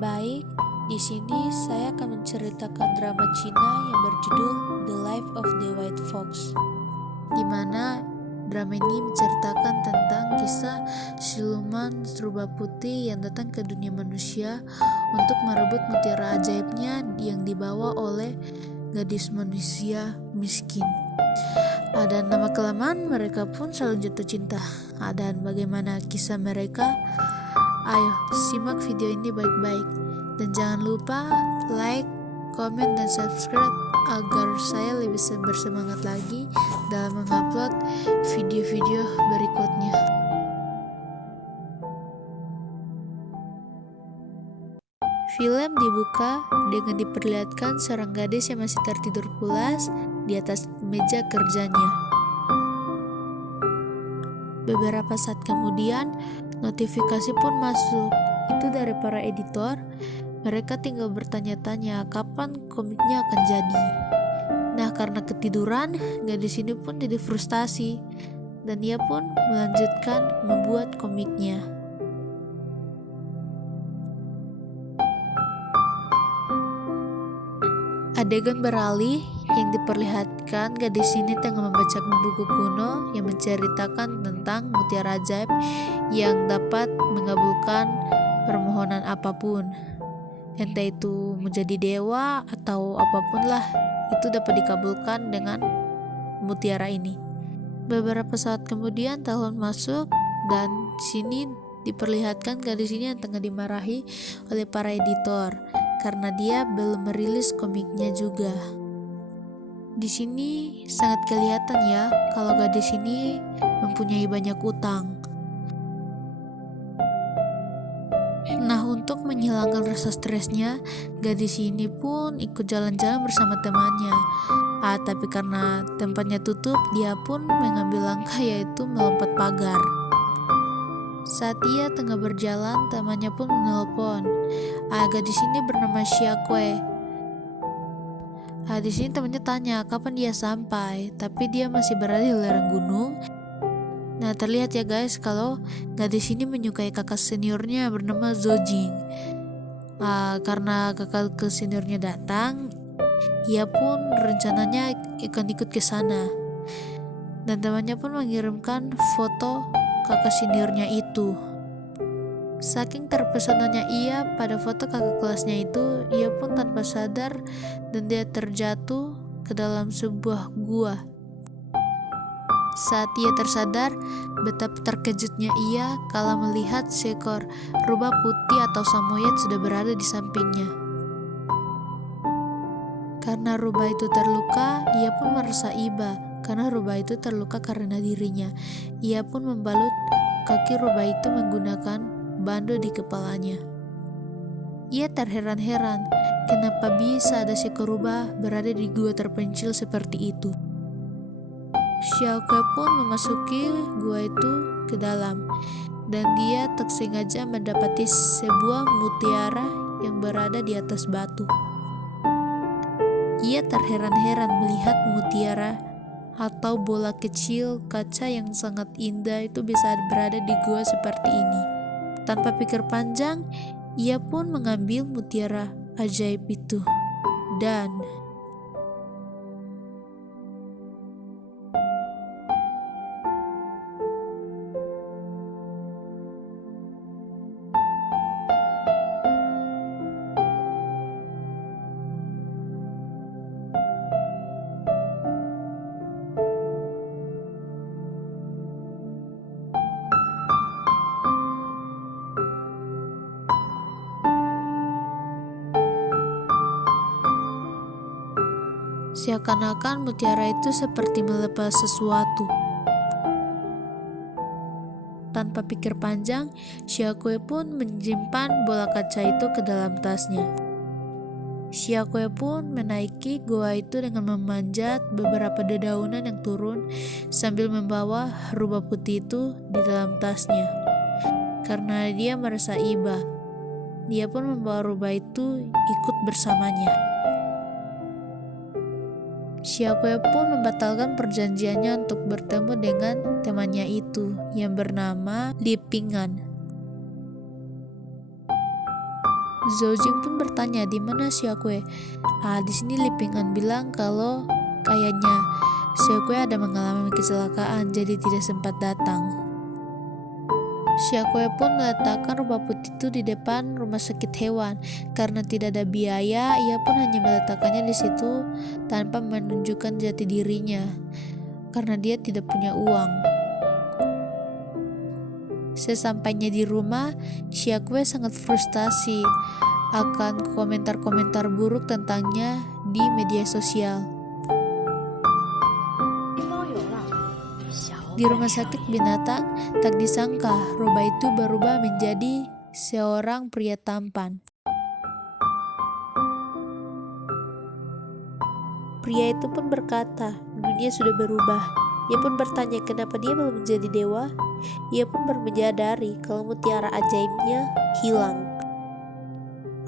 Baik, di sini saya akan menceritakan drama Cina yang berjudul The Life of the White Fox, di mana drama ini menceritakan tentang kisah siluman rubah putih yang datang ke dunia manusia untuk merebut mutiara ajaibnya yang dibawa oleh gadis manusia miskin. Dan lama-kelamaan mereka pun saling jatuh cinta. Dan bagaimana kisah mereka? Ayo simak video ini baik-baik. Dan jangan lupa like, komen, dan subscribe agar saya lebih bersemangat lagi dalam mengupload video-video berikutnya. Film dibuka dengan diperlihatkan seorang gadis yang masih tertidur pulas di atas meja kerjanya. Beberapa saat kemudian, notifikasi pun masuk. Itu dari para editor. Mereka tinggal bertanya-tanya kapan komiknya akan jadi. Nah, karena ketiduran, gadis ini pun jadi frustasi. Dan ia pun melanjutkan membuat komiknya. Adegan beralih yang diperlihatkan gadis ini tengah membaca buku kuno yang menceritakan tentang mutiara ajaib yang dapat mengabulkan permohonan apapun. Entah itu menjadi dewa atau apapun lah, itu dapat dikabulkan dengan mutiara ini. Beberapa saat kemudian tahun masuk dan sini diperlihatkan gadis ini yang tengah dimarahi oleh para editor karena dia belum merilis komiknya juga. Di sini sangat kelihatan ya kalau gadis ini mempunyai banyak utang. Nah, untuk menghilangkan rasa stresnya, gadis ini pun ikut jalan-jalan bersama temannya. Tapi karena tempatnya tutup, dia pun mengambil langkah yaitu melompat pagar. Saat ia tengah berjalan, temannya pun menelpon. Gadis ini bernama Xiaokui. Di sini temannya tanya kapan dia sampai, tapi dia masih berada di lereng gunung. Nah, terlihat ya guys kalau gadis ini menyukai kakak seniornya bernama Zojing. Karena kakak seniornya datang, ia pun rencananya akan ikut ke sana. Dan temannya pun mengirimkan foto kakak seniornya itu. Saking terpesonanya ia pada foto kakak kelasnya itu, ia pun tanpa sadar dan dia terjatuh ke dalam sebuah gua. Saat ia tersadar, betapa terkejutnya ia kala melihat seekor rubah putih atau samoyed sudah berada di sampingnya. Karena rubah itu terluka, ia pun merasa iba karena rubah itu terluka karena dirinya. Ia pun membalut kaki rubah itu menggunakan bando di kepalanya. Ia terheran-heran kenapa bisa ada seekor rubah berada di gua terpencil seperti itu. Xiaokui pun memasuki gua itu ke dalam dan dia tak sengaja mendapati sebuah mutiara yang berada di atas batu. Ia terheran-heran melihat mutiara atau bola kecil kaca yang sangat indah itu bisa berada di gua seperti ini. Tanpa pikir panjang, ia pun mengambil mutiara ajaib itu dan seakan-akan mutiara itu seperti melepas sesuatu. Tanpa pikir panjang, Xiaokui pun menyimpan bola kaca itu ke dalam tasnya. Xiaokui pun menaiki gua itu dengan memanjat beberapa dedaunan yang turun sambil membawa rubah putih itu di dalam tasnya. Karena dia merasa iba, dia pun membawa rubah itu ikut bersamanya. Xiaokui pun membatalkan perjanjiannya untuk bertemu dengan temannya itu yang bernama Li Ping'an. Zojing pun bertanya di mana Xiaokue. Di sini Li Ping'an bilang kalau kayaknya Xiaokue ada mengalami kecelakaan jadi tidak sempat datang. Xiaokue pun meletakkan rubah putih itu di depan rumah sakit hewan. Karena tidak ada biaya, ia pun hanya meletakkannya di situ tanpa menunjukkan jati dirinya karena dia tidak punya uang. Sesampainya di rumah, Xiaokue sangat frustasi akan komentar-komentar buruk tentangnya di media sosial. Di rumah sakit binatang, tak disangka rubah itu berubah menjadi seorang pria tampan. Pria itu pun berkata, dunia sudah berubah. Ia pun bertanya kenapa dia belum menjadi dewa. Ia pun baru menyadari kalau mutiara ajaibnya hilang.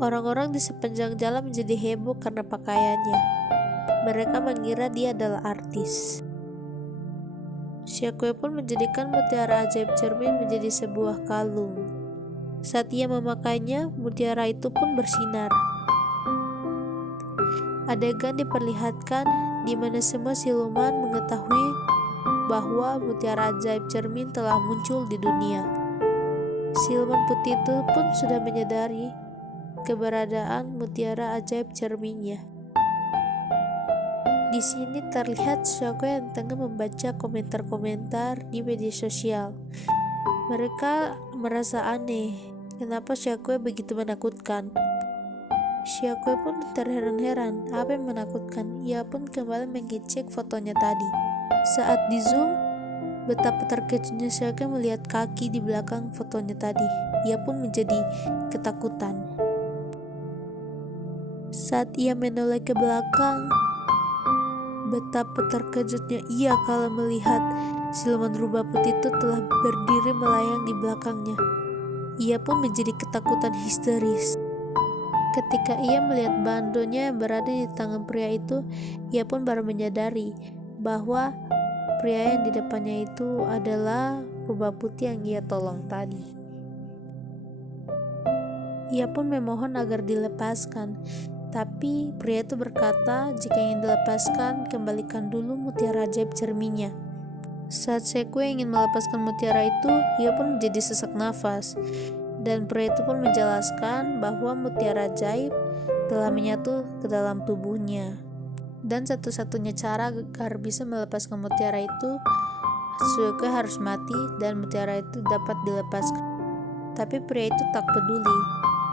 Orang-orang di sepanjang jalan menjadi heboh karena pakaiannya. Mereka mengira dia adalah artis. Xiaokue pun menjadikan mutiara ajaib cermin menjadi sebuah kalung. Saat ia memakainya, mutiara itu pun bersinar. Adegan diperlihatkan di mana semua siluman mengetahui bahwa mutiara ajaib cermin telah muncul di dunia. Siluman putih itu pun sudah menyadari keberadaan mutiara ajaib cerminnya. Di sini terlihat Xiaokue yang tengah membaca komentar-komentar di media sosial. Mereka merasa aneh, kenapa Xiaokue begitu menakutkan. Xiaokue pun terheran-heran, apa yang menakutkan? Ia pun kembali mengecek fotonya tadi. Saat di zoom, betapa terkejutnya Xiaokue melihat kaki di belakang fotonya tadi. Ia pun menjadi ketakutan. Saat ia menoleh ke belakang, betapa terkejutnya ia kalau melihat siluman rubah putih itu telah berdiri melayang di belakangnya. Ia pun menjadi ketakutan histeris. Ketika ia melihat bandonya yang berada di tangan pria itu, ia pun baru menyadari bahwa pria yang di depannya itu adalah rubah putih yang ia tolong tadi. Ia pun memohon agar dilepaskan, tapi pria itu berkata jika ingin dilepaskan, kembalikan dulu mutiara ajaib cerminnya. Saat Xiaokue ingin melepaskan mutiara itu, ia pun menjadi sesak nafas. Dan pria itu pun menjelaskan bahwa mutiara ajaib telah menyatu ke dalam tubuhnya. Dan satu-satunya cara agar bisa melepaskan mutiara itu, Xiaokue harus mati dan mutiara itu dapat dilepaskan. Tapi pria itu tak peduli.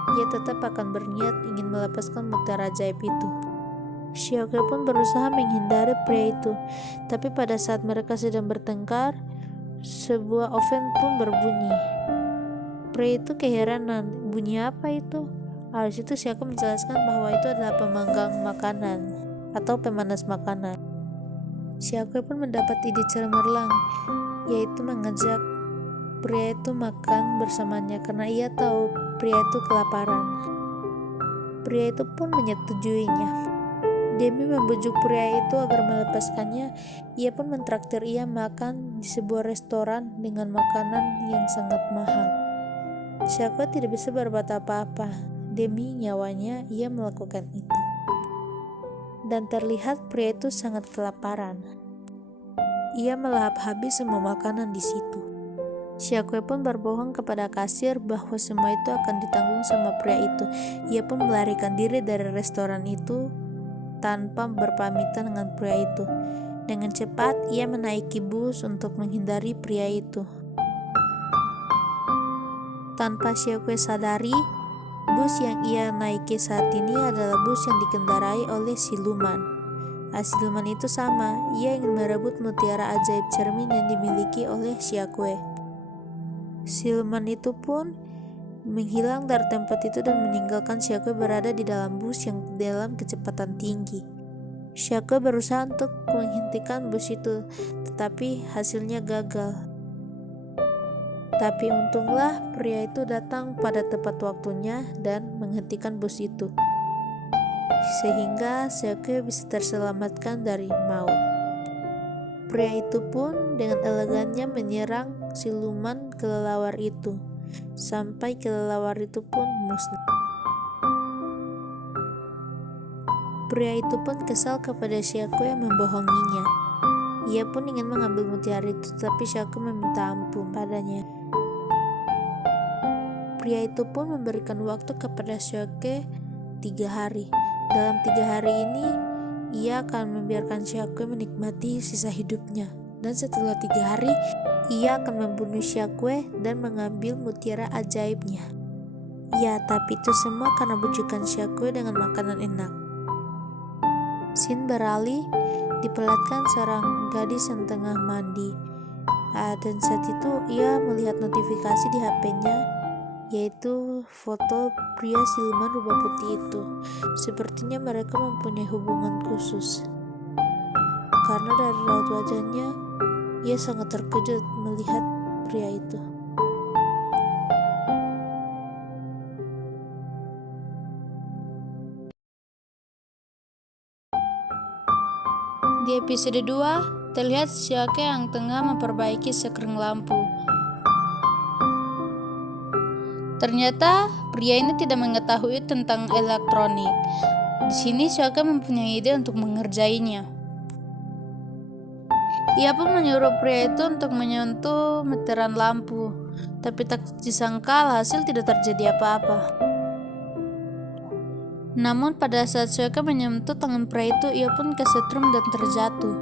Ia tetap akan berniat ingin melepaskan mutiara ajaib itu. Xiaokue pun berusaha menghindari pria itu. Tapi pada saat mereka sedang bertengkar, sebuah oven pun berbunyi. Pria itu keheranan, bunyi apa itu? Habis itu Xiaokue menjelaskan bahwa itu adalah pemanggang makanan atau pemanas makanan. Xiaokue pun mendapat ide cemerlang, yaitu mengajak pria itu makan bersamanya karena ia tahu pria itu kelaparan. Pria itu pun menyetujuinya. Demi membujuk pria itu agar melepaskannya, ia pun mentraktir ia makan di sebuah restoran dengan makanan yang sangat mahal. Xiaokue tidak bisa berbuat apa-apa. Demi nyawanya, ia melakukan itu. Dan terlihat pria itu sangat kelaparan. Ia melahap habis semua makanan di situ. Xiaokue pun berbohong kepada kasir bahwa semua itu akan ditanggung sama pria itu. Ia pun melarikan diri dari restoran itu tanpa berpamitan dengan pria itu. Dengan cepat, ia menaiki bus untuk menghindari pria itu. Tanpa Xiaokue sadari, bus yang ia naiki saat ini adalah bus yang dikendarai oleh siluman. Siluman itu sama, ia ingin merebut mutiara ajaib cermin yang dimiliki oleh Xiaokue. Siluman itu pun menghilang dari tempat itu dan meninggalkan Xiaokue berada di dalam bus yang dalam kecepatan tinggi. Xiaokue berusaha untuk menghentikan bus itu, tetapi hasilnya gagal. Tapi untunglah pria itu datang pada tepat waktunya dan menghentikan bus itu, sehingga Xiaokue bisa terselamatkan dari maut. Pria itu pun dengan elegannya menyerang siluman kelelawar itu, sampai kelelawar itu pun musnah. Pria itu pun kesal kepada Xiaoque yang membohonginya. Ia pun ingin mengambil mutiara itu, tapi Xiaoque meminta ampun padanya. Pria itu pun memberikan waktu kepada Xiaoque 3 hari. Dalam 3 hari ini, ia akan membiarkan Xiaoque menikmati sisa hidupnya. Dan setelah 3 hari, ia akan membunuh Xiaoque dan mengambil mutiara ajaibnya. Ya, tapi itu semua karena bujukan Xiaoque dengan makanan enak. Scene beralih, diperlihatkan seorang gadis yang tengah mandi. Dan saat itu ia melihat notifikasi di HP-nya, yaitu foto pria siluman rubah putih itu. Sepertinya mereka mempunyai hubungan khusus. Karena dari raut wajahnya, ia sangat terkejut melihat pria itu. Di episode 2, terlihat Xiaoque yang tengah memperbaiki sekring lampu. Ternyata pria ini tidak mengetahui tentang elektronik. Di sini Xiaoque mempunyai ide untuk mengerjainya. Ia pun menyuruh pria itu untuk menyentuh meteran lampu, tapi tak disangka hasil tidak terjadi apa-apa. Namun pada saat Xiaoque menyentuh tangan pria itu, ia pun kesetrum dan terjatuh.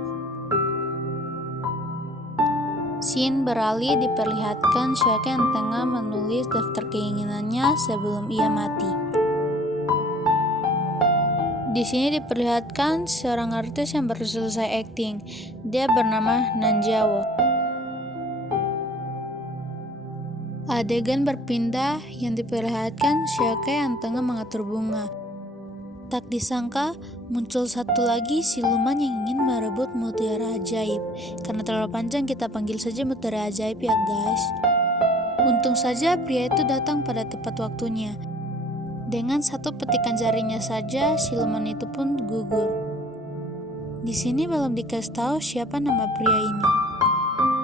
Scene beralih, diperlihatkan Xiaoque yang tengah menulis daftar keinginannya sebelum ia mati. Di sini diperlihatkan seorang artis yang baru selesai akting. Dia bernama Nanjiao. Adegan berpindah yang diperlihatkan Xiaoque yang tengah mengatur bunga. Tak disangka muncul satu lagi siluman yang ingin merebut mutiara ajaib. Karena terlalu panjang, kita panggil saja mutiara ajaib ya guys. Untung saja pria itu datang pada tepat waktunya. Dengan satu petikan jarinya saja, siluman itu pun gugur. Di sini belum dikasih tahu siapa nama pria ini.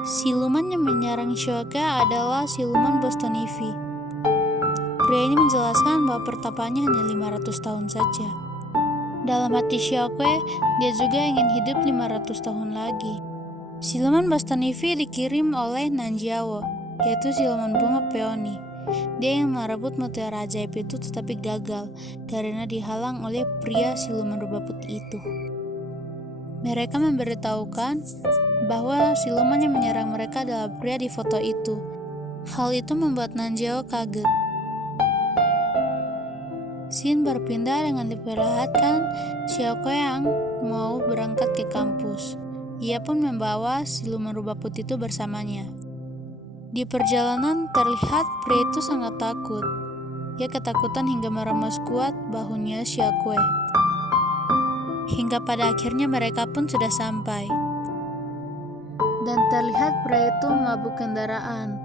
Siluman yang menyerang Xiaoque adalah siluman Boston Ivy. Pria ini menjelaskan bahwa pertapaannya hanya 500 tahun saja. Dalam hati Xiaoque, dia juga ingin hidup 500 tahun lagi. Siluman Boston Ivy dikirim oleh Nanjiao, yaitu siluman bunga peony. Dia yang merebut mutiara ajaib itu tetapi gagal karena dihalang oleh pria siluman rubah putih itu. Mereka memberitahukan bahwa siluman yang menyerang mereka adalah pria di foto itu. Hal itu membuat Nanjiao kaget. Scene berpindah dengan diperlihatkan Xiaoque yang mau berangkat ke kampus. Ia pun membawa siluman rubah putih itu bersamanya. Di perjalanan terlihat pria itu sangat takut. Ia ketakutan hingga meremas kuat bahunya Xiaoque. Hingga pada akhirnya mereka pun sudah sampai. Dan terlihat pria itu mabuk kendaraan.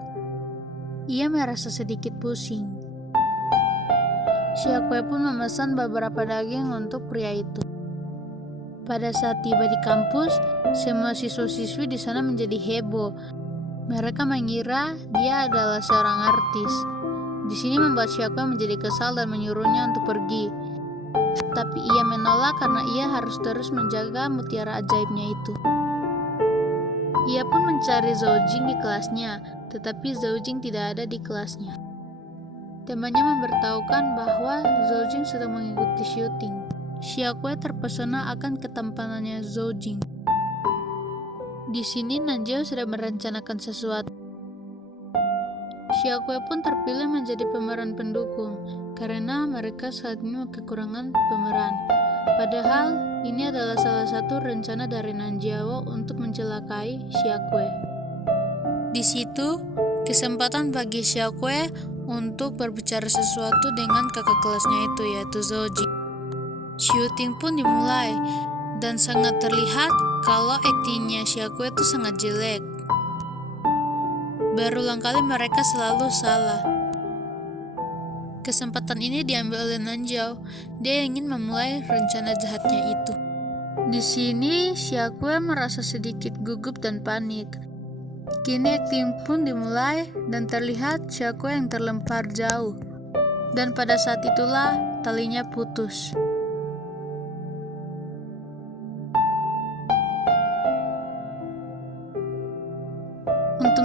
Ia merasa sedikit pusing. Xiaoque pun memesan beberapa daging untuk pria itu. Pada saat tiba di kampus, semua siswa-siswi di sana menjadi heboh. Mereka mengira dia adalah seorang artis. Di sini membuat Xiaoque menjadi kesal dan menyuruhnya untuk pergi. Tapi ia menolak karena ia harus terus menjaga mutiara ajaibnya itu. Ia pun mencari Zhou Jing di kelasnya, tetapi Zhou Jing tidak ada di kelasnya. Temannya memberitahukan bahwa Zhou Jing sedang mengikuti syuting. Xiaoque terpesona akan ketampanannya Zhou Jing. Di sini Nanjiao sudah merencanakan sesuatu. Xiaoque pun terpilih menjadi pemeran pendukung karena mereka saat ini kekurangan pemeran. Padahal ini adalah salah satu rencana dari Nanjiao untuk mencelakai Xiaoque. Di situ kesempatan bagi Xiaoque untuk berbicara sesuatu dengan kakak kelasnya itu, yaitu Zhou Jing. Syuting pun dimulai dan sangat terlihat kalau aktingnya Xiaoque itu sangat jelek. Berulang kali mereka selalu salah. Kesempatan ini diambil oleh Nanjiao. Dia ingin memulai rencana jahatnya itu. Di sini Xiaoque merasa sedikit gugup dan panik. Kini akting pun dimulai dan terlihat Xiaoque yang terlempar jauh. Dan pada saat itulah talinya putus.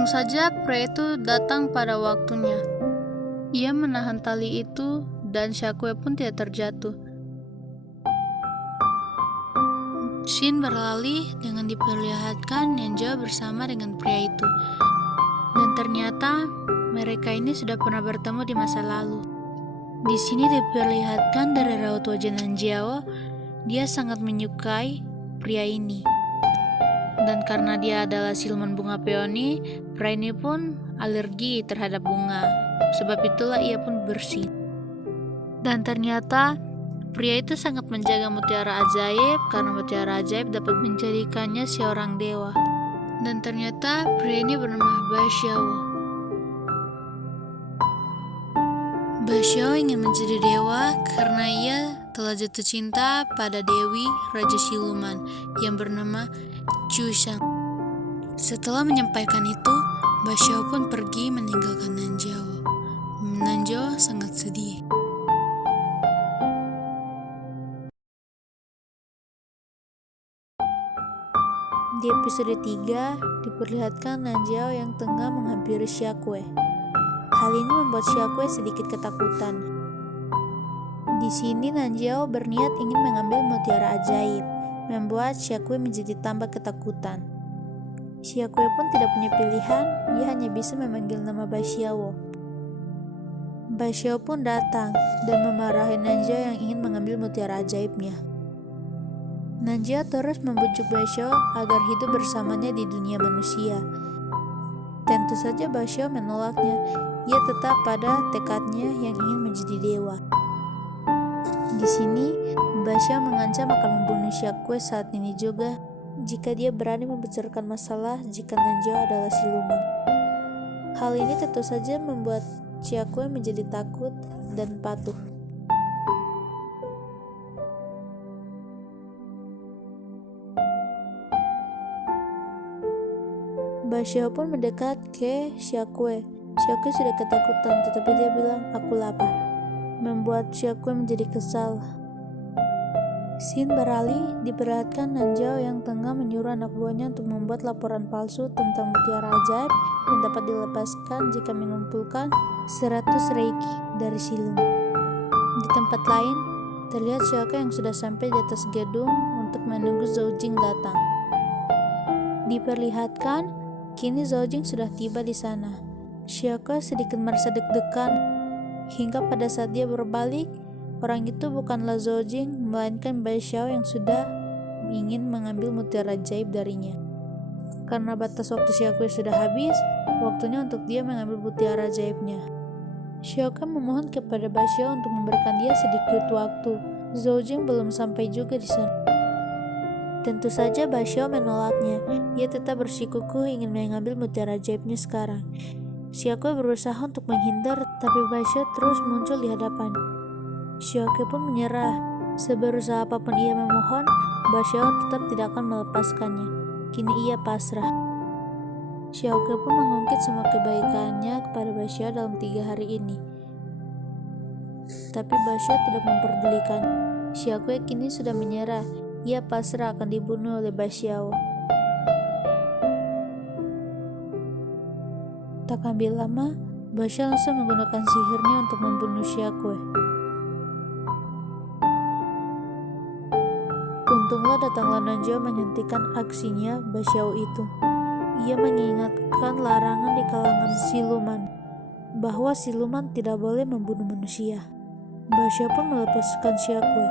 Untung saja pria itu datang pada waktunya. Ia menahan tali itu dan Xiaokui pun tidak terjatuh. Scene beralih dengan diperlihatkan Nanjiao bersama dengan pria itu. Dan ternyata mereka ini sudah pernah bertemu di masa lalu. Di sini diperlihatkan dari raut wajah Nanjiao, dia sangat menyukai pria ini. Dan karena dia adalah siluman bunga peoni, pria ini pun alergi terhadap bunga. Sebab itulah ia pun bersih. Dan ternyata pria itu sangat menjaga mutiara ajaib karena mutiara ajaib dapat menjadikannya seorang dewa. Dan ternyata pria ini bernama Bai Xiao. Bai Xiao ingin menjadi dewa karena ia telah jatuh cinta pada Dewi Raja Siluman yang bernama Chu Shang. Setelah menyampaikan itu, Bai Xiao pun pergi meninggalkan Nanjiao. Nanjiao sangat sedih. Di episode 3, diperlihatkan Nanjiao yang tengah menghampiri Xiaokui. Hal ini membuat Xiaokui sedikit ketakutan. Di sini Nanjiao berniat ingin mengambil mutiara ajaib, membuat Xiaokui menjadi tambah ketakutan. Xiaokui pun tidak punya pilihan, ia hanya bisa memanggil nama Bai Xiao. Bai Xiao pun datang dan memarahi Nanjiao yang ingin mengambil mutiara ajaibnya. Nanjiao terus membujuk Bai Xiao agar hidup bersamanya di dunia manusia. Tentu saja Bai Xiao menolaknya. Ia tetap pada tekadnya yang ingin menjadi dewa. Di sini, Bai Xiao mengancam akan membunuh Xiaokui saat ini juga jika dia berani membicarakan masalah jika Nanjiao adalah siluman. Hal ini tentu saja membuat Xiaokui menjadi takut dan patuh. Bai Xiao pun mendekat ke Xiaokui. Xiaokui sudah ketakutan, tetapi dia bilang, "Aku lapar." Membuat Xiaokui menjadi kesal. Scene beralih diperlihatkan Nanjiao yang tengah menyuruh anak buahnya untuk membuat laporan palsu tentang mutiara ajaib yang dapat dilepaskan jika mengumpulkan 100 reiki dari siluman. Di tempat lain, terlihat Xiaokui yang sudah sampai di atas gedung untuk menunggu Zhou Jing datang. Diperlihatkan, kini Zhou Jing sudah tiba di sana. Xiaokui sedikit merasa deg-degan, hingga pada saat dia berbalik, orang itu bukanlah Zhou Jing, melainkan Bai Xiao yang sudah ingin mengambil mutiara ajaib darinya. Karena batas waktu Xiaokui sudah habis, waktunya untuk dia mengambil mutiara ajaibnya. Xiaokui memohon kepada Bai Xiao untuk memberikan dia sedikit waktu. Zhou Jing belum sampai juga di sana. Tentu saja Bai Xiao menolaknya. Ia tetap bersikukuh ingin mengambil mutiara ajaibnya sekarang. Xiaokui berusaha untuk menghindar, tapi Bai Xiao terus muncul di hadapan. Xiaokui pun menyerah. Seberusaha apapun ia memohon, Bai Xiao tetap tidak akan melepaskannya. Kini ia pasrah. Xiaokui pun mengungkit semua kebaikannya kepada Bai Xiao dalam 3 hari ini. Tapi Bai Xiao tidak memperdulikan. Xiaokui kini sudah menyerah. Ia pasrah akan dibunuh oleh Bai Xiao. Tak ambil lama, Bai Xiao langsung menggunakan sihirnya untuk membunuh Xiaokui. Untunglah datanglah Nanjiao menghentikan aksinya Bai Xiao itu. Ia mengingatkan larangan di kalangan siluman, bahwa siluman tidak boleh membunuh manusia. Bai Xiao pun melepaskan Xiaokui,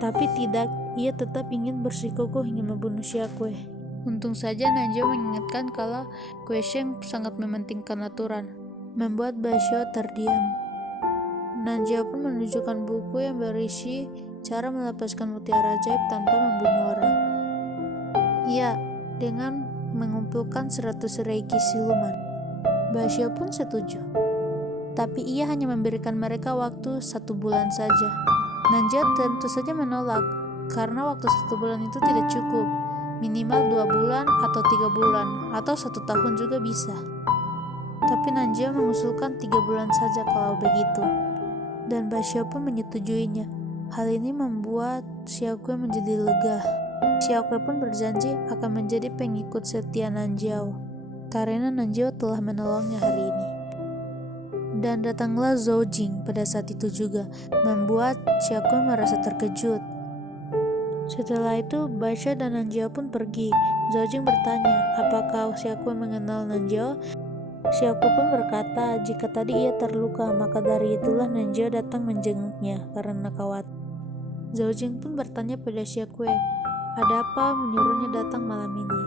tapi tidak, ia tetap ingin bersikukuh ingin membunuh Xiaokui. Untung saja Nanjiao mengingatkan kalau Kui Sheng sangat mementingkan aturan, membuat Bai Xiao terdiam. Nanjiao pun menunjukkan buku yang berisi cara melepaskan mutiara ajaib tanpa membunuh orang. Ya, dengan mengumpulkan 100 reiki siluman. Bai Xiao pun setuju. Tapi ia hanya memberikan mereka waktu 1 bulan saja. Nanjiao tentu saja menolak, karena waktu 1 bulan itu tidak cukup. Minimal 2 bulan atau 3 bulan atau 1 tahun juga bisa. Tapi Nanjiao mengusulkan 3 bulan saja kalau begitu. Dan Bai Xiao pun menyetujuinya. Hal ini membuat Xiaokui menjadi lega. Xiaokui pun berjanji akan menjadi pengikut setia Nanjiao. karena Nanjiao telah menolongnya hari ini. Dan datanglah Zhou Jing pada saat itu juga, membuat Xiaokui merasa terkejut. Setelah itu, Basha dan Nanjiao pun pergi. Zhou Jing bertanya, apakah Xiaokui mengenal Nanjiao? Xiaokui pun berkata, jika tadi ia terluka, maka dari itulah Nanjiao datang menjenguknya karena khawatir. Zhou Jing pun bertanya pada Xiaokui, ada apa menyuruhnya datang malam ini?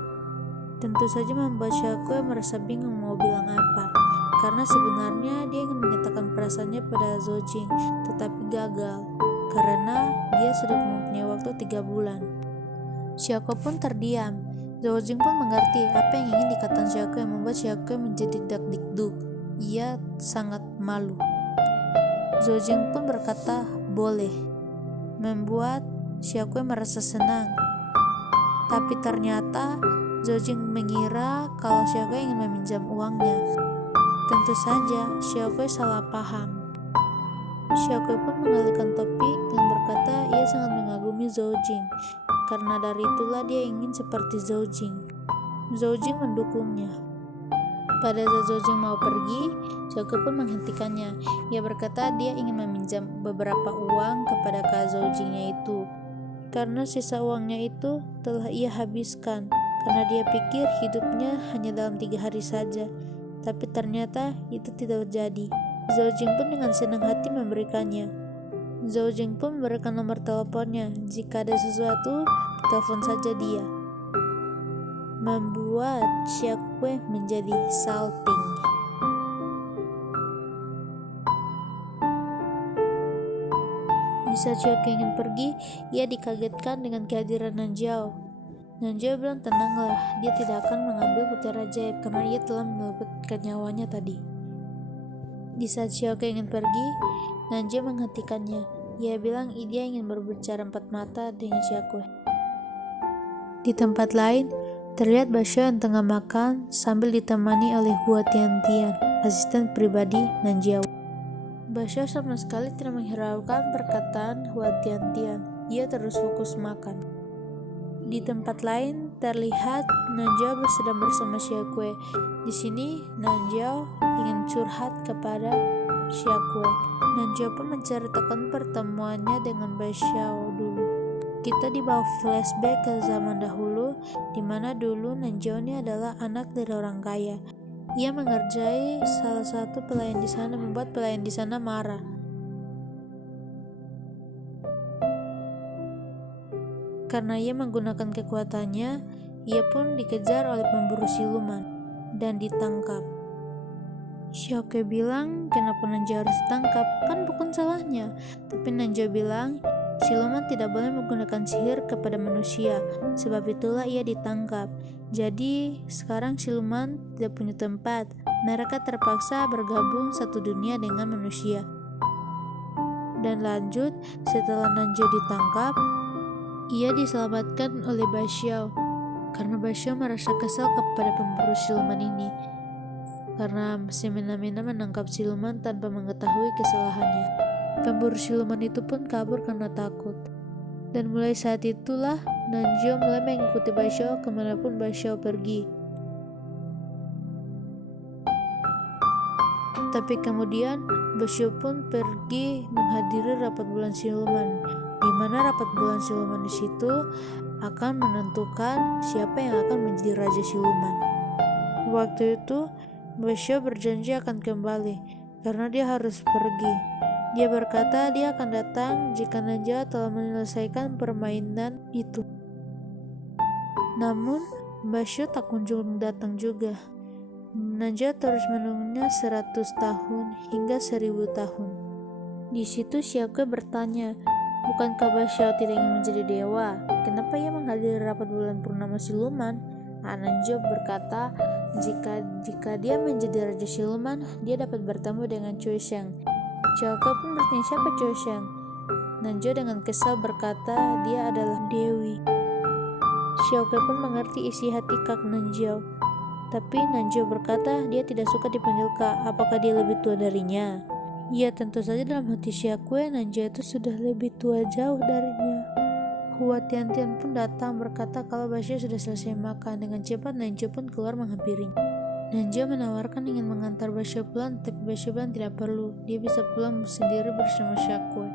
Tentu saja membuat Xiaokui merasa bingung mau bilang apa, karena sebenarnya dia ingin menyatakan perasaannya pada Zhou Jing, tetapi gagal, karena dia sudah mempunyai waktu 3 bulan. Xiaokui pun terdiam. Zhou Jing pun mengerti apa yang ingin dikatakan Xiaokui yang membuat Xiaokui menjadi dak-dikduk. Ia sangat malu. Zhou Jing pun berkata, boleh, membuat Xiaokui merasa senang. Tapi ternyata Zhou Jing mengira kalau Xiaokui ingin meminjam uangnya. Tentu saja Xiaokui salah paham. Xiaokui pun mengalihkan topik dan berkata ia sangat mengagumi Zhou Jing. Karena dari itulah dia ingin seperti Zhou Jing. Zhou Jing mendukungnya. Pada saat Zhou Jing mau pergi, Xiaokui pun menghentikannya. Ia berkata dia ingin meminjam beberapa uang kepada Kak Zhou Jingnya itu. Karena sisa uangnya itu telah ia habiskan. Karena dia pikir hidupnya hanya dalam 3 hari saja. Tapi ternyata itu tidak terjadi. Zhou Jing pun dengan senang hati memberikannya. Zhou Jing pun memberikan nomor teleponnya. Jika ada sesuatu, telepon saja dia. Membuat Xiaokui menjadi salting. Di saat Xiaokui ingin pergi, ia dikagetkan dengan kehadiran Nanjiao. Nanjiao bilang tenanglah, dia tidak akan mengambil mutiara ajaib karena ia telah menyelamatkan nyawanya tadi. Di saat Xiaokui ingin pergi, Nanjiao menghentikannya. Ia bilang dia ingin berbicara 4 mata dengan Xiaokui. Di tempat lain, terlihat Basha yang tengah makan sambil ditemani oleh Hua Tiantian, asisten pribadi Nanjiao. Basha sama sekali tidak menghiraukan perkataan Hua Tiantian. Ia terus fokus makan. Di tempat lain terlihat Nanjiao sedang bersama Xiaokui. Di sini Nanjiao ingin curhat kepada Xiaokui. Nanjiao pun menceritakan pertemuannya dengan Bashao dulu. Kita dibawa flashback ke zaman dahulu, di mana dulu Nanjiao ini adalah anak dari orang kaya. Ia mengerjai salah satu pelayan di sana, membuat pelayan di sana marah. Karena ia menggunakan kekuatannya, ia pun dikejar oleh pemburu siluman dan ditangkap. Xiaokui bilang, kenapa Nanjiao harus ditangkap? Kan bukan salahnya. Tapi Nanjiao bilang, siluman tidak boleh menggunakan sihir kepada manusia, sebab itulah ia ditangkap. Jadi sekarang siluman tidak punya tempat. Mereka terpaksa bergabung satu dunia dengan manusia. Dan lanjut, setelah Nanjiao ditangkap, ia diselamatkan oleh Bashao. Karena Bashao merasa kesal kepada pemburu siluman ini. Karena semena-mena menangkap siluman tanpa mengetahui kesalahannya. Pemburu siluman itu pun kabur karena takut. Dan mulai saat itulah Nanjiao mulai mengikuti Bashao kemanapun Bashao pergi. Tapi kemudian Bashao pun pergi menghadiri rapat bulan siluman, di mana rapat bulan siluman di situ akan menentukan siapa yang akan menjadi raja siluman. Waktu itu Bashao berjanji akan kembali karena dia harus pergi. Dia berkata dia akan datang jika Nanjiao telah menyelesaikan permainan itu. Namun Bashao tak kunjung datang juga. Nanjiao terus menunggunya 100 tahun hingga 1000 tahun. Di situ Xiaokui bertanya, bukankah Bashao tidak ingin menjadi dewa? Kenapa ia menghadiri rapat bulan purnama siluman? Nanjiao berkata, jika dia menjadi raja siluman, dia dapat bertemu dengan Chou Sheng. Xiaokui pun bertanya siapa Chou Sheng. Nanjiao dengan kesal berkata dia adalah dewi. Xiaokui pun mengerti isi hati Kak Nanjiao. Tapi Nanjiao berkata dia tidak suka dipanggil Kak. Apakah dia lebih tua darinya? Ya, tentu saja dalam hati Xiaokui Nanjiao itu sudah lebih tua jauh darinya. Hua Tiantian pun datang berkata kalau Bashao sudah selesai makan. Dengan cepat Nanjiao pun keluar menghampirinya. Nanjia menawarkan ingin mengantar Basya pulang, tapi Basya bilang tidak perlu, dia bisa pulang sendiri bersama Shakwe.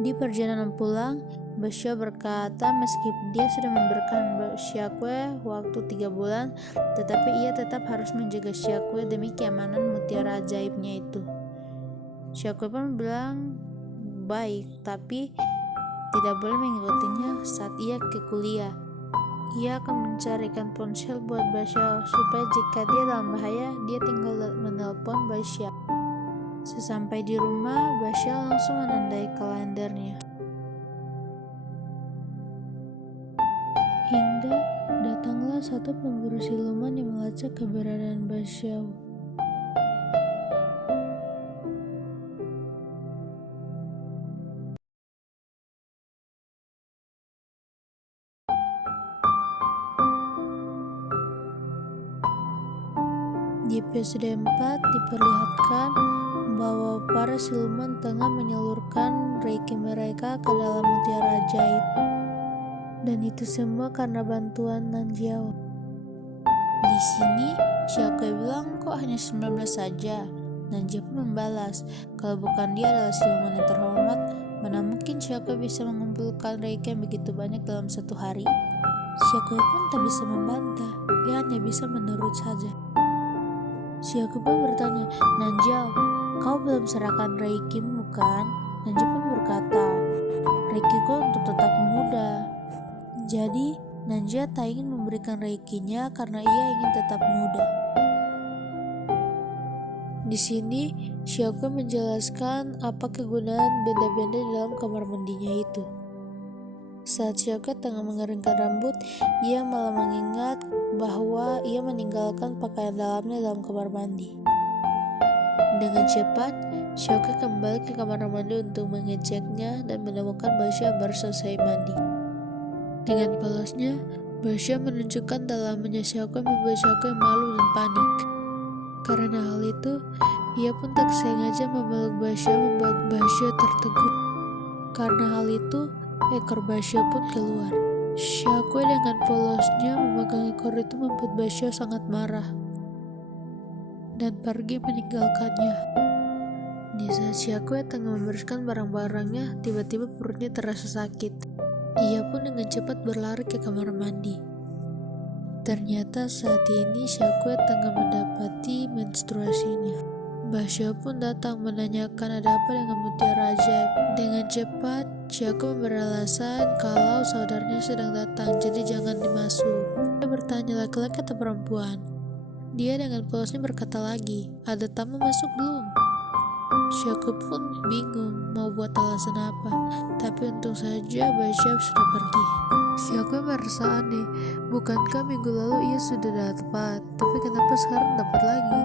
Di perjalanan pulang, Basya berkata meskipun dia sudah memberikan Shakwe waktu 3 bulan, tetapi ia tetap harus menjaga Shakwe demi keamanan mutiara ajaibnya itu. Shakwe pun bilang baik, tapi tidak boleh mengikutinya saat ia ke kuliah. Ia akan mencarikan ponsel buat Basya supaya jika dia dalam bahaya, dia tinggal menelpon Basya. Sesampai di rumah, Basya langsung menandai kalendernya. Hingga datanglah satu pemburu siluman yang melacak keberadaan Basya. Di episode 4 diperlihatkan bahwa para siluman tengah menyalurkan reiki mereka ke dalam mutiara ajaib. Dan itu semua karena bantuan Nanjiao. Di sini, Shakwe bilang kok hanya 19 saja. Nanjiao pun membalas, kalau bukan dia adalah siluman yang terhormat, mana mungkin Shakwe bisa mengumpulkan reiki yang begitu banyak dalam satu hari. Shakwe pun tak bisa membantah, ia hanya bisa menurut saja. Shakwe pun bertanya, Nanjiao, kau belum serahkan reikimu kan? Nanjiao pun berkata, reikiku untuk tetap muda. Jadi, Nanjiao tak ingin memberikan reikinya karena ia ingin tetap muda. Di sini, Shakwe menjelaskan apa kegunaan benda-benda di dalam kamar mandinya itu. Saat Shakwe tengah mengeringkan rambut, ia malah mengingat bahwa ia meninggalkan pakaian dalamnya dalam kamar mandi. Dengan cepat, Shakwe kembali ke kamar mandi untuk mengeceknya dan menemukan Basya baru selesai mandi. Dengan polosnya, Basya menunjukkan dalamnya Shakwe membuat Shakwe malu dan panik. Karena hal itu, ia pun tak sengaja memeluk Basya membuat Basya tertegun. Karena hal itu, ekor Basya pun keluar. Shakwe dengan polosnya memegang ekor itu membuat Basya sangat marah dan pergi meninggalkannya. Di saat Shakwe tengah membereskan barang-barangnya, tiba-tiba perutnya terasa sakit. Ia pun dengan cepat berlari ke kamar mandi. Ternyata saat ini Shakwe tengah mendapati menstruasinya. Basya pun datang menanyakan ada apa dengan mutiara ajaib. Dengan cepat, Shakwe memberi alasan kalau saudaranya sedang datang, jadi jangan dimasuk. Dia bertanya laki-laki atau perempuan. Dia dengan polosnya berkata lagi, ada tamu masuk belum? Shakwe pun bingung mau buat alasan apa, tapi untung saja Basya sudah pergi. Shakwe merasa aneh, bukankah minggu lalu ia sudah dapat, tapi kenapa sekarang dapat lagi?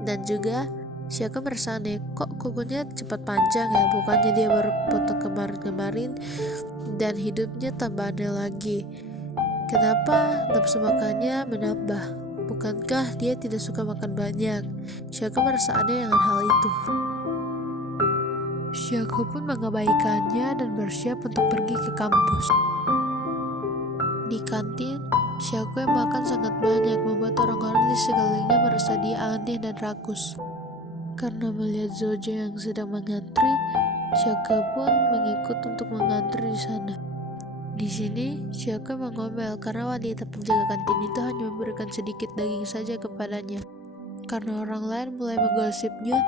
Dan juga Shakwe merasa aneh, kok kukunya cepat panjang ya, bukannya dia baru potong kemarin-kemarin dan hidupnya tambah aneh lagi. Kenapa nafsu makannya menambah? Bukankah dia tidak suka makan banyak? Shakwe merasa aneh dengan hal itu. Shakwe pun mengabaikannya dan bersiap untuk pergi ke kampus. Di kantin, Shakwe makan sangat banyak, membuat orang-orang di sekelilingnya merasa dia aneh dan rakus. Karena melihat Zojo yang sedang mengantri, Shakwe pun mengikut untuk mengantri di sana. Di sini, Shakwe mengomel karena wanita penjaga kantin itu hanya memberikan sedikit daging saja kepadanya. Karena orang lain mulai menggosipnya,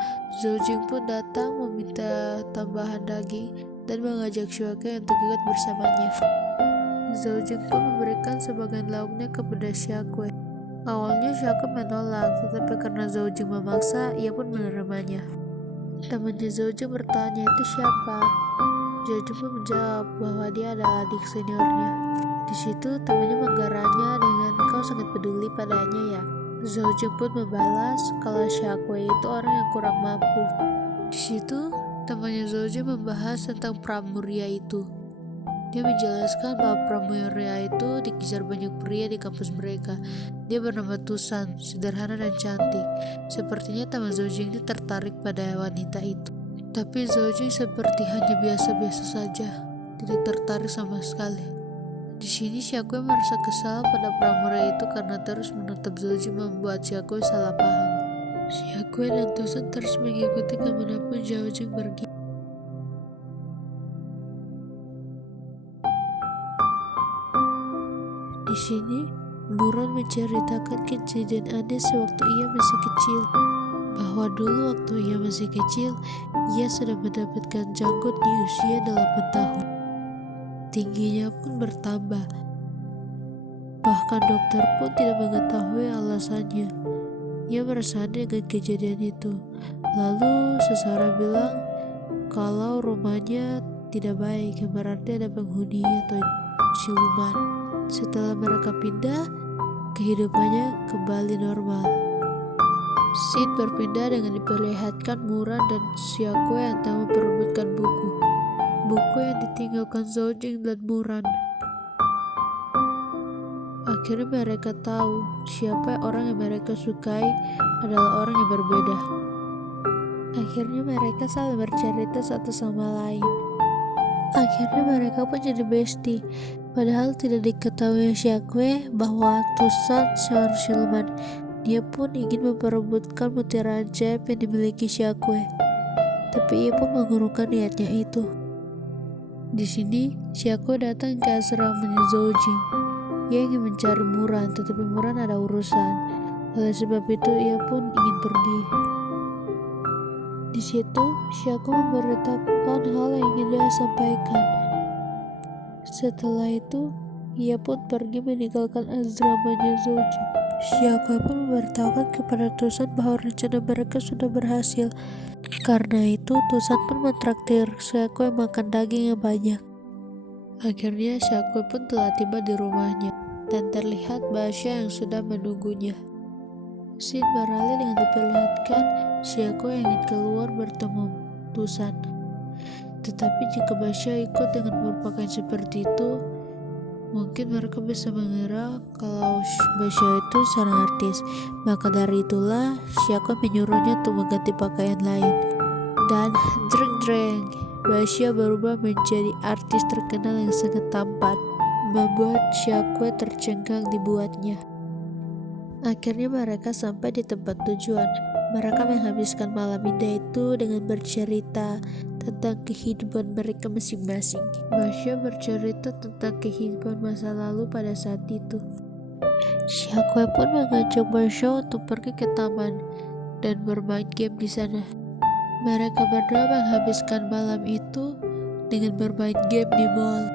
Zojing pun datang meminta tambahan daging dan mengajak Shakwe untuk ikut bersamanya. Zojing pun memberikan sebagian lauknya kepada Shakwe. Awalnya Shakwe menolak, tetapi karena Zojing memaksa, ia pun menerimanya. Temannya Zojing bertanya, itu siapa? Zojing pun menjawab bahwa dia adalah adik seniornya. Di situ temannya menggaranya dengan kau sangat peduli padanya ya. Zojing pun membalas kalau Shakwe itu orang yang kurang mampu. Di situ temannya Zojing membahas tentang Pramuria itu. Dia menjelaskan bahwa Pramuria itu dikejar banyak pria di kampus mereka. Dia bernama Tusan, sederhana dan cantik. Sepertinya teman Zojing ini tertarik pada wanita itu. Tapi Zojing seperti hanya biasa-biasa saja, tidak tertarik sama sekali. Di sini Shakwe merasa kesal pada pramugari itu karena terus menatap Zojing membuat Shakwe salah paham. Shakwe dan Tusan terus mengikuti kemanapun Zojing pergi. Di sini, Muran menceritakan kejadian aneh sewaktu ia masih kecil. Bahwa dulu waktu ia masih kecil, ia sudah mendapatkan janggut di usia 8 tahun. Tingginya pun bertambah. Bahkan dokter pun tidak mengetahui alasannya. Ia merasa aneh dengan kejadian itu. Lalu seseorang bilang kalau rumahnya tidak baik, yang berarti ada penghuni atau siluman. Setelah mereka pindah, kehidupannya kembali normal. Scene berpindah dengan diperlihatkan Muran dan Shakwe yang tengah memperebutkan buku yang ditinggalkan Zojing dan Muran. Akhirnya mereka tahu siapa orang yang mereka sukai adalah orang yang berbeda. Akhirnya mereka saling bercerita satu sama lain. Akhirnya mereka pun jadi bestie. Padahal tidak diketahui Shakwe bahwa Tusan seorang siluman. Dia pun ingin memperebutkan mutiara ajaib yang dimiliki Shakwe. Tapi ia pun mengurungkan niatnya itu. Di sini, Shakwe datang ke asramanya Zojing. Ia ingin mencari Muran, tetapi Muran ada urusan. Oleh sebab itu, ia pun ingin pergi. Di situ, Shakwe memberitahukan hal yang ingin dia sampaikan. Setelah itu, ia pun pergi meninggalkan asramanya Zojing. Shakwe pun memberitahukan kepada Tusan bahwa rencana mereka sudah berhasil. Karena itu, Tusan pun mentraktir Shakwe makan daging yang banyak. Akhirnya Shakwe pun telah tiba di rumahnya dan terlihat Basya yang sudah menunggunya. Scene beralih dengan diperlihatkan Shakwe yang ingin keluar bertemu Tusan. Tetapi jika Basya ikut dengan berpakaian seperti itu, mungkin mereka bisa mengira kalau Basya itu seorang artis. Maka dari itulah Shakwe menyuruhnya untuk mengganti pakaian lain. Dan dreng, Basya berubah menjadi artis terkenal yang sangat tampan, membuat Shakwe tercengang dibuatnya. Akhirnya mereka sampai di tempat tujuan. Mereka menghabiskan malam indah itu dengan bercerita tentang kehidupan mereka masing-masing. Basya bercerita tentang kehidupan masa lalu pada saat itu. Shakwe pun mengajak Basya untuk pergi ke taman dan bermain game di sana. Mereka berdua menghabiskan malam itu dengan bermain game di mall.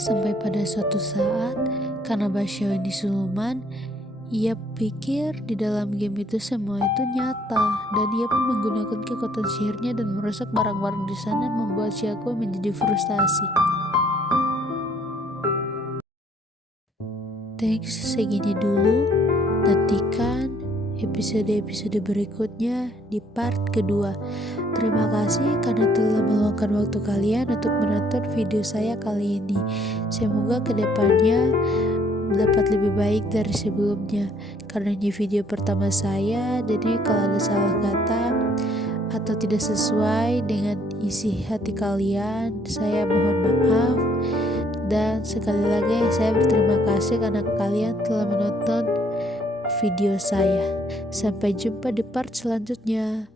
Sampai pada suatu saat, karena Basya ini siluman, ia pikir di dalam game itu semua itu nyata, dan ia pun menggunakan kekuatan sihirnya dan merusak barang-barang di sana, membuat Shakwe menjadi frustasi. Thanks, segini dulu. Nantikan episode-episode berikutnya di part kedua. Terima kasih karena telah meluangkan waktu kalian untuk menonton video saya kali ini. Semoga kedepannya dapat lebih baik dari sebelumnya, karena ini video pertama saya, jadi kalau ada salah kata atau tidak sesuai dengan isi hati kalian, saya mohon maaf. Dan sekali lagi saya berterima kasih karena kalian telah menonton video saya. Sampai jumpa di part selanjutnya.